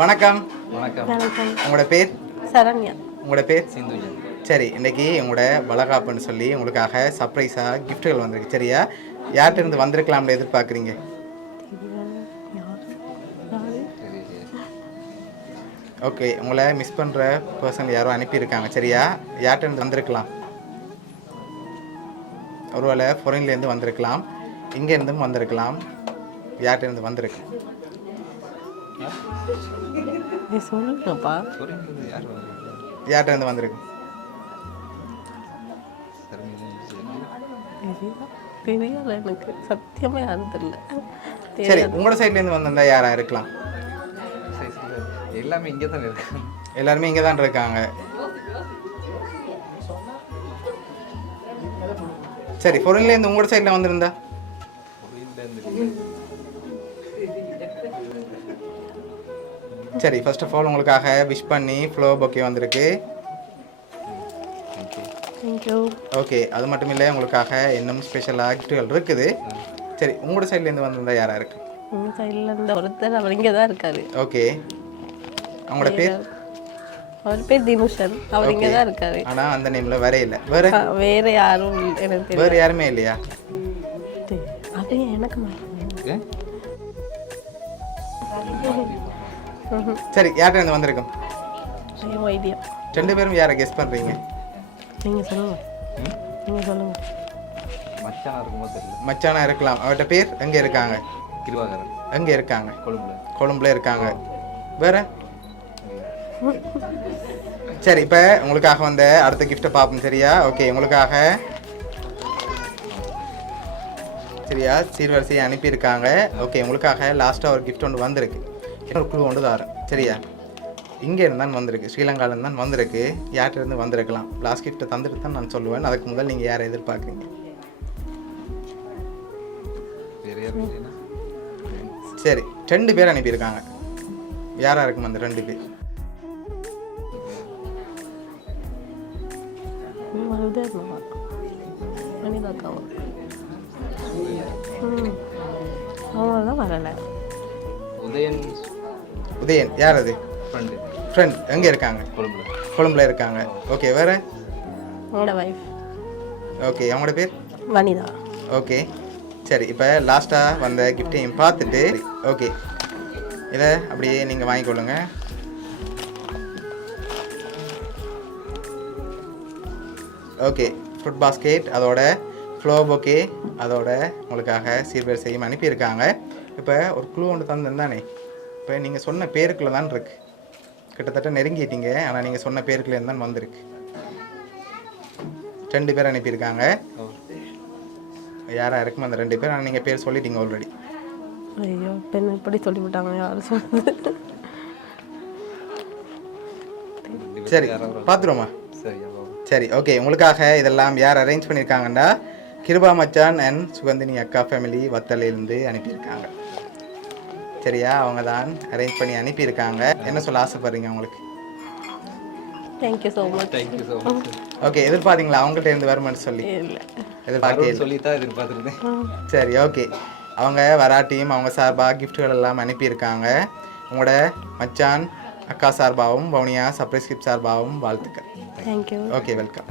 வணக்கம். வணக்கம். உங்களோட பேர்? சரண்யா. உங்களோட பேர்? சிந்துஜா. சரி, இன்னைக்கு உங்களோட வளகாப்புன்னு சொல்லி உங்களுக்காக சர்ப்ரைஸாக கிஃப்ட்டுகள் வந்திருக்கு. சரியா, யார்கிட்ட இருந்து வந்திருக்கலாம்னு எதிர்பார்க்குறீங்க? ஓகே, உங்களை மிஸ் பண்ணுற பர்சன் யாரோ அனுப்பியிருக்காங்க. சரியா, யார்கிட்ட இருந்து வந்திருக்கலாம்? ஒருவேளை ஃபாரின்லேருந்து வந்திருக்கலாம், இங்கேருந்தும் வந்திருக்கலாம். யார்கிட்ட இருந்து வந்திருக்கு? சொல்லுங்கப்பா. யார்கிட்ட இருந்து வந்திருக்கு? தெரியல, எனக்கு சத்தியமா யாரும் தெரியல. சரி, உங்களோட சைட்லேருந்து வந்திருந்தா யாரா இருக்கலாம்? எல்லாமே இங்கே தான் இருக்காங்க. எல்லாருமே இங்கே தான் இருக்காங்க. சரி, ஃபாரின்லேருந்து உங்களோட சைடில் வந்திருந்தா? சரி, ஃபர்ஸ்ட் ஆஃப் ஆல் உங்களுக்காக விஷ் பண்ணி ஃப்ளவர் பொக்கே வந்திருக்கு. தேங்க்யூ. ஓகே, அது மட்டும் இல்லை, உங்களுக்காக இன்னும் ஸ்பெஷலாக கிஃப்ட்டுகள் இருக்குது. சரி, உங்களோட சைட்லேருந்து வந்திருந்தா யாரா இருக்கு? உங்கள் சைடில் இருந்த ஒருத்தர் அவர் இங்கே தான் இருக்காரு. ஓகே, அவங்களோட பேர்? அவர் பேர் தினுஷன். அவர் இங்கே தான் இருக்காரு. ஆனால் அந்த நேமில் வேற இல்லை. வேற யாரும் எனக்கு தெரியும். வேறு யாருமே இல்லையா? அது எனக்கு மாட்டேன். சரி, யார்கிட்ட இருந்து வந்திருக்கும்? ஐடியா. ரெண்டு பேரும் யாரை கெஸ் பண்ணுறீங்க? நீங்கள் சொல்லுங்க. நீங்கள் சொல்லுங்க. மச்சானா இருக்குமோ தெரியல. மச்சானா இருக்கலாம். அவர்கிட்ட பேர் எங்கே இருக்காங்க? கிருபாகரன். எங்கே இருக்காங்க? கொழும்புல இருக்காங்க. வேற? சரி, இப்போ உங்களுக்காக வந்த அடுத்த கிஃப்ட்டை பார்ப்போம். சரியா? ஓகே, உங்களுக்காக சரியா சீர்வரிசையை அனுப்பியிருக்காங்க. ஓகே, உங்களுக்காக லாஸ்ட்டாக ஒரு கிஃப்ட் ஒன்று வந்திருக்கு. ஒரு குழு ஒன்று தாரேன். சரியா, இங்கே இருந்தான் வந்திருக்கு, ஸ்ரீலங்காவிலேருந்து தான் வந்திருக்கு. யார்கிட்டருந்து வந்திருக்கலாம்? லாஸ்ட் கிஃப்ட்டை தந்துட்டு தான் நான் சொல்லுவேன். அதுக்கு முதல் நீங்கள் யாரை எதிர்பார்க்குறீங்க? சரி, 2 பேர் அனுப்பியிருக்காங்க. யாராக இருக்கும் அந்த 2 பேர்? அவங்களாம் வரல. உதயன் யார்? அது ஃப்ரெண்ட். எங்கே இருக்காங்க? கொழும்புல இருக்காங்க. ஓகே, வேற? உங்களோட வைஃப். ஓகே, அவங்களோட பேர்? வனிதா. ஓகே, சரி, இப்போ லாஸ்ட்டாக வந்த கிஃப்டையும் பார்த்துட்டு ஓகே, இதை அப்படியே நீங்கள் வாங்கிக்கொள்ளுங்க. ஓகே, ஃப்ரூட் பாஸ்கெட், அதோட ஃப்ளவர் பொக்கே, அதோட உங்களுக்காக சீர்வரிசையும் அனுப்பியிருக்காங்க. இப்போ ஒரு குழு ஒன்று தந்துருந்தானே, இப்போ நீங்கள் சொன்ன பேருக்குள்ளே தான் இருக்குது. கிட்டத்தட்ட நெருங்கிட்டீங்க. ஆனால் நீங்கள் சொன்ன பேருக்குள்ளே தான் வந்திருக்கு. 2 பேர் அனுப்பியிருக்காங்க. யாராக இருக்கும் அந்த 2 பேர்? ஆனால் நீங்கள் பேர் சொல்லிட்டீங்க ஆல்ரெடி. ஐயோ, பெண் இப்படி சொல்லிவிட்டாங்க. யாரும் சொல்லுது. சரி, பார்த்துருவோமா? சரி, ஓகே, உங்களுக்காக இதெல்லாம் யார் அரேஞ்ச் பண்ணியிருக்காங்கன்னா கிருபா மச்சான் அண்ட் சுகந்தினி அக்கா ஃபேமிலி வத்தலையிலேருந்து அனுப்பியிருக்காங்க. சரியா, அவங்க தான் அரேஞ்ச் பண்ணி அனுப்பியிருக்காங்க. என்ன சொல்ல ஆசைப்படுறீங்க அவங்களுக்கு? Thank you so much. Thank you so much. Okay, எதிர்பார்த்தீங்களா அவங்கள்ட்ட இருந்து வருமானு சொல்லி? இல்லை, எதிர்பார்த்துருந்தேன். சரி, ஓகே, அவங்க வராட்டியும் அவங்க சார்பாக கிஃப்ட்டுகள் எல்லாம் அனுப்பியிருக்காங்க. உங்களோட மச்சான் அக்கா சார்பாகவும் வவுனியா சர்ப்ரைஸ் கிஃப்ட் சார்பாகவும் வாழ்த்துக்கள். தேங்க்யூ. Okay, welcome.